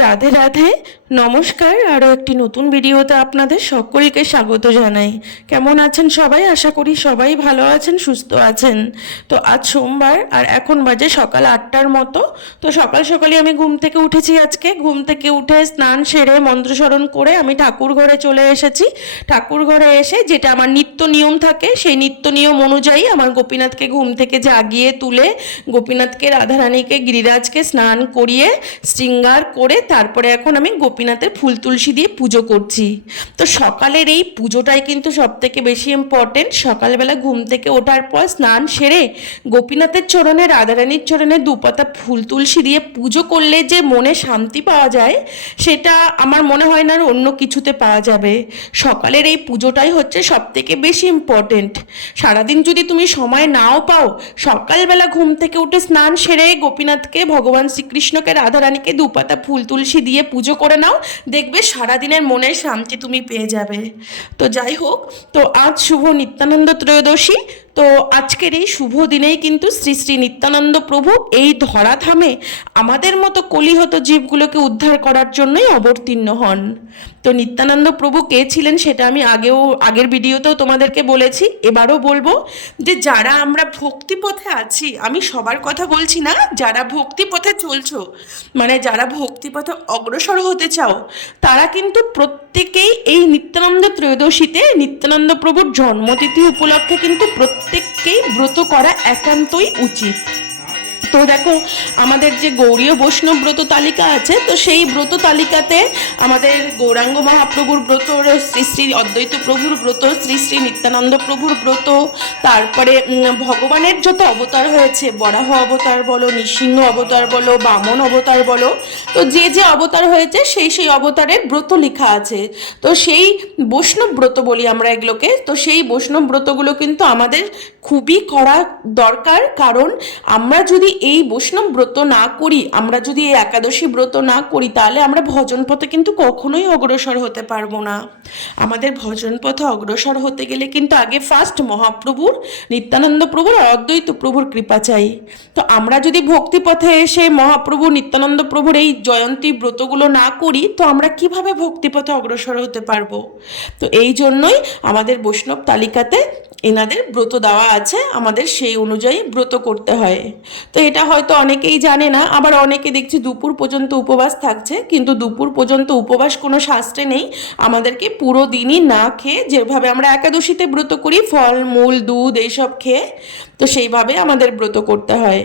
রাধে রাধে, নমস্কার। আরও একটি নতুন ভিডিওতে আপনাদের সকলকে স্বাগত জানাই। কেমন আছেন সবাই? আশা করি সবাই ভালো আছেন, সুস্থ আছেন। তো আজ সোমবার, আর এখন বাজে সকাল আটটার মতো। তো সকাল সকালে আমি ঘুম থেকে উঠেছি আজকে। ঘুম থেকে উঠে স্নান সেরে মন্ত্রস্মরণ করে আমি ঠাকুর ঘরে চলে এসেছি। ঠাকুর ঘরে এসে যেটা আমার নিত্য নিয়ম থাকে, সেই নিত্য নিয়ম অনুযায়ী আমার গোপীনাথকে ঘুম থেকে জাগিয়ে তুলে গোপীনাথকে, রাধারানীকে, গিরিরাজকে স্নান করিয়ে, শৃঙ্গার করে তারপরে এখন আমি গোপীনাথের ফুল তুলসী দিয়ে পুজো করছি। তো সকালের এই পুজোটাই কিন্তু সব থেকে বেশি ইম্পর্টেন্ট সকালবেলা ঘুম থেকে ওঠার পর স্নান সেরে গোপীনাথের চরণে, রাধারানীর চরণে দুপাতা ফুল তুলসী দিয়ে পুজো করলে যে মনে শান্তি পাওয়া যায়, সেটা আমার মনে হয় না আর অন্য কিছুতে পাওয়া যাবে। সকালের এই পুজোটাই হচ্ছে সব থেকে বেশি ইম্পর্টেন্ট সারাদিন যদি তুমি সময় নাও পাও, সকালবেলা ঘুম থেকে উঠে স্নান সেরে গোপীনাথকে, ভগবান শ্রীকৃষ্ণকে, রাধারানীকে দুপাতা ফুল তুলসী দিয়ে পুজো করে নাও, দেখবে সারাদিনের মনের শান্তি তুমি পেয়ে যাবে। তো যাই হোক, তো আজ শুভ নিত্যানন্দ ত্রয়োদশী। তো আজকের এই শুভ দিনেই কিন্তু শ্রী শ্রী নিত্যানন্দ প্রভু এই ধরাধামে আমাদের মতো কলিহত জীবগুলোকে উদ্ধার করার জন্যই অবতীর্ণ হন। তো নিত্যানন্দ প্রভু কে ছিলেন সেটা আমি আগেও, আগের ভিডিওতেও তোমাদেরকে বলেছি, এবারও বলব যে যারা আমরা ভক্তিপথে আছি, আমি সবার কথা বলছি না, যারা ভক্তিপথে চলছো মানে যারা ভক্তিপথে অগ্রসর হতে চাও, তারা কিন্তু প্রত্যেকেই এই নিত্যানন্দ ত্রয়োদশীতে নিত্যানন্দ প্রভুর জন্মতিথি উপলক্ষে কিন্তু প্রত্যেককেই ব্রত করা একান্তই উচিত। তো দেখো, আমাদের যে গৌরীয় বৈষ্ণব ব্রত তালিকা আছে, তো সেই ব্রত তালিকাতে আমাদের গৌরাঙ্গ মহাপ্রভুর ব্রত, শ্রী শ্রী অদ্বৈত প্রভুর ব্রত, শ্রী শ্রী নিত্যানন্দ প্রভুর ব্রত, তারপরে ভগবানের যত অবতার হয়েছে, বরাহ অবতার বলো, নৃসিংহ অবতার বলো, বামন অবতার বলো, তো যে যে অবতার হয়েছে, সেই সেই অবতারের ব্রত লেখা আছে। তো সেই বৈষ্ণব ব্রত বলি আমরা এগুলোকে, তো সেই বৈষ্ণব ব্রতগুলো কিন্তু আমাদের খুবই করা দরকার, কারণ আমরা যদি এই বৈষ্ণব ব্রত না করি, আমরা যদি এই একাদশী ব্রত না করি, তাহলে আমরা ভজন পথে কিন্তু কখনোই অগ্রসর হতে পারব না। আমাদের ভজন পথে অগ্রসর হতে গেলে কিন্তু আগে ফার্স্ট মহাপ্রভুর, নিত্যানন্দ প্রভুর আর অদ্বৈত প্রভুর কৃপা চাই। তো আমরা যদি ভক্তি পথে এসে মহাপ্রভু, নিত্যানন্দ প্রভুর এই জয়ন্তী ব্রতগুলো না করি, তো আমরা কীভাবে ভক্তিপথে অগ্রসর হতে পারব? তো এই জন্যই আমাদের বৈষ্ণব তালিকাতে এনাদের ব্রত দেওয়া আছে, আমাদের সেই অনুযায়ী ব্রত করতে হয়। তো এটা হয়তো অনেকেই জানে না, আবার অনেকে দেখছি দুপুর পর্যন্ত উপবাস থাকছে, কিন্তু দুপুর পর্যন্ত উপবাস কোনো শাস্ত্রে নেই। আমাদেরকে পুরো দিনই না খেয়ে যেভাবে আমরা একাদশীতে ব্রত করি, ফল, মূল, দুধ, এইসব খেয়ে, তো সেইভাবে আমাদের ব্রত করতে হয়।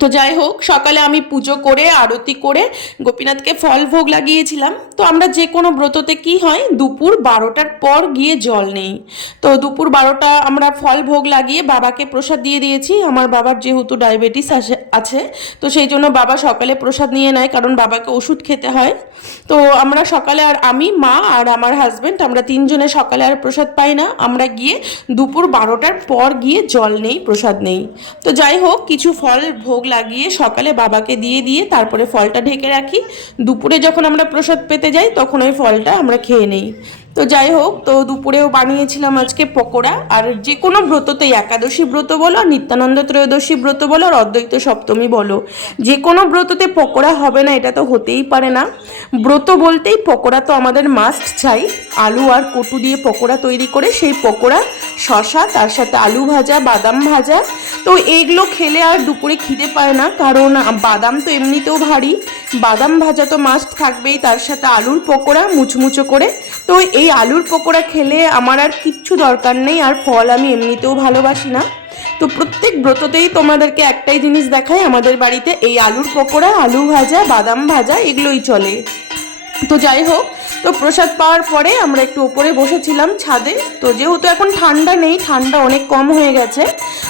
তো যাই হোক, সকালে আমি পুজো করে, আরতি করে গোপীনাথকে ফল ভোগ লাগিয়েছিলাম। তো আমরা যে কোনো ব্রততে কি হয়, দুপুর বারোটার পর গিয়ে জল নেই। তো দুপুর বারোটা আমরা ফল ভোগ লাগিয়ে বাবাকে প্রসাদ দিয়ে দিয়েছি। আমার বাবার যেহেতু ডায়াবেটিস আছে আছে, তো সেই জন্য বাবা সকালে প্রসাদ নিয়ে নেয়, কারণ বাবাকে ওষুধ খেতে হয়। তো আমরা সকালে আর আমি, মা আর আমার হাজব্যান্ড আমরা তিনজনে সকালে আর প্রসাদ পাই না। আমরা গিয়ে দুপুর বারোটার পর গিয়ে জল নেই, প্রসাদ নেই। তো যাই হোক, কিছু ফল ভোগ লাগিয়ে সকালে বাবাকে দিয়ে দিয়ে তারপরে ফলটা ঢেকে রাখি। দুপুরে যখন আমরা প্রসাদ পেতে যাই, তখন ওই ফলটা আমরা খেয়ে নেই। তো যাই হোক, তো দুপুরেও বানিয়েছিলাম আজকে পকোড়া। আর যে কোনো ব্রততেই, একাদশী ব্রত বলো আর নিত্যানন্দ ত্রয়োদশী ব্রত বলো, আর অদ্বৈত সপ্তমী বলো যে কোনো ব্রততে পকোড়া হবে না, এটা তো হতেই পারে না। ব্রত বলতেই পকোড়া তো আমাদের মাস্ট চাই। আলু আর কটু দিয়ে পকোড়া তৈরি করে সেই পকোড়া শশা তার সাথে আলু ভাজা, বাদাম ভাজা। তো এইগুলো খেলে আর দুপুরে খিদে পায় না, কারণ বাদাম তো এমনিতেও ভারী। বাদাম ভাজা তো মাস্ট থাকবেই, তার সাথে আলুর পকোড়া মুচমুচো করে। তো এই আলুর পকোড়া খেলে আমার আর কিচ্ছু দরকার নেই, আর ফল আমি এমনিতেও ভালোবাসি না। তো প্রত্যেক ব্রততেই তোমাদেরকে একটাই জিনিস দেখাই, আমাদের বাড়িতে এই আলুর পকোড়া, আলু ভাজা, বাদাম ভাজা, এগুলোই চলে। তো যাই হোক তো প্রসাদ পাওয়ার পরে আমরা একটু ওপরে বসেছিলাম ছাদে। তো যেহেতু এখন ঠান্ডা নেই, ঠান্ডা অনেক কম হয়ে গেছে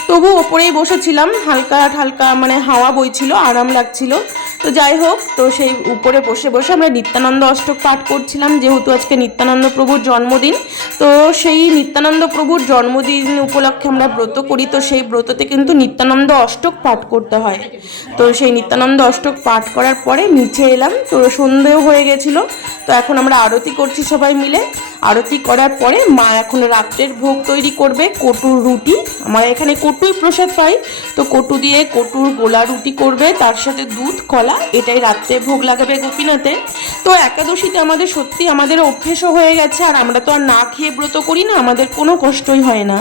তবু ওপরেই বসেছিলাম। হালকা হালকা মানে হাওয়া বইছিল, আরাম লাগছিল। তো যাই হোক, তো সেই উপরে বসে বসে আমরা নিত্যানন্দ অষ্টক পাঠ করছিলাম, যেহেতু আজকে নিত্যানন্দ প্রভুর জন্মদিন। তো সেই নিত্যানন্দ প্রভুর জন্মদিন উপলক্ষে আমরা ব্রত করি, তো সেই ব্রততে কিন্তু নিত্যানন্দ অষ্টক পাঠ করতে হয়। তো সেই নিত্যানন্দ অষ্টক পাঠ করার পরে নিচে এলাম, তো সন্ধেও হয়ে গেছিল। তো এখন আমরা আরতি করছি সবাই মিলে। আরতি করার পরে মা এখন রাত্রের ভোগ তৈরি করবে, কটুর রুটি। আমার এখানে কটুই প্রসাদ পাই, তো কটু দিয়ে কটুর গোলা রুটি করবে, তার সাথে দুধ, কলা এটাই রাত্রে ভোগ লাগাবে গোপীনাথে। তো একাদশীতে আমাদের সত্যি আমাদের অভ্যেসও হয়ে গেছে, আর আমরা তো আর না খেয়ে ব্রত করি না, আমাদের কোনো কষ্টই হয় না।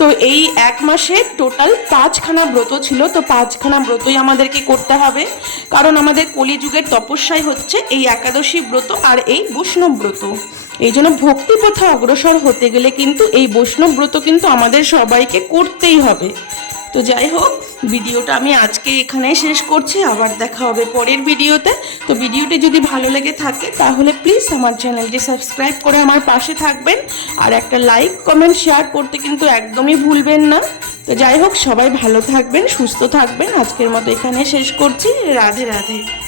তো এই এক মাসে টোটাল পাঁচখানা ব্রত ছিল, তো পাঁচখানা ব্রতই আমাদেরকে করতে হবে। কারণ আমাদের কলিযুগের তপস্যাই হচ্ছে এই একাদশী ব্রত আর এই বৈষ্ণব ব্রত। এই জন্য ভক্তি পথে অগ্রসর হতে গেলে কিন্তু এই বৈষ্ণব ব্রত কিন্তু আমাদের সবাইকে করতেই হবে। তো যাই হোক ভিডিওটা আমি আজকে এখানে শেষ করছি। আবার দেখা হবে পরের ভিডিওতে। তো ভিডিওটি যদি ভালো লেগে থাকে, তাহলে প্লিজ আমার চ্যানেলটি সাবস্ক্রাইব করে আমার পাশে থাকবেন। আর একটা লাইক কমেন্ট শেয়ার করতে কিন্তু একদমই ভুলবেন না। তো যাই হোক, সবাই ভালো থাকবেন, সুস্থ থাকবেন। আজকের মতো এখানে শেষ করছি। রাধে রাধে।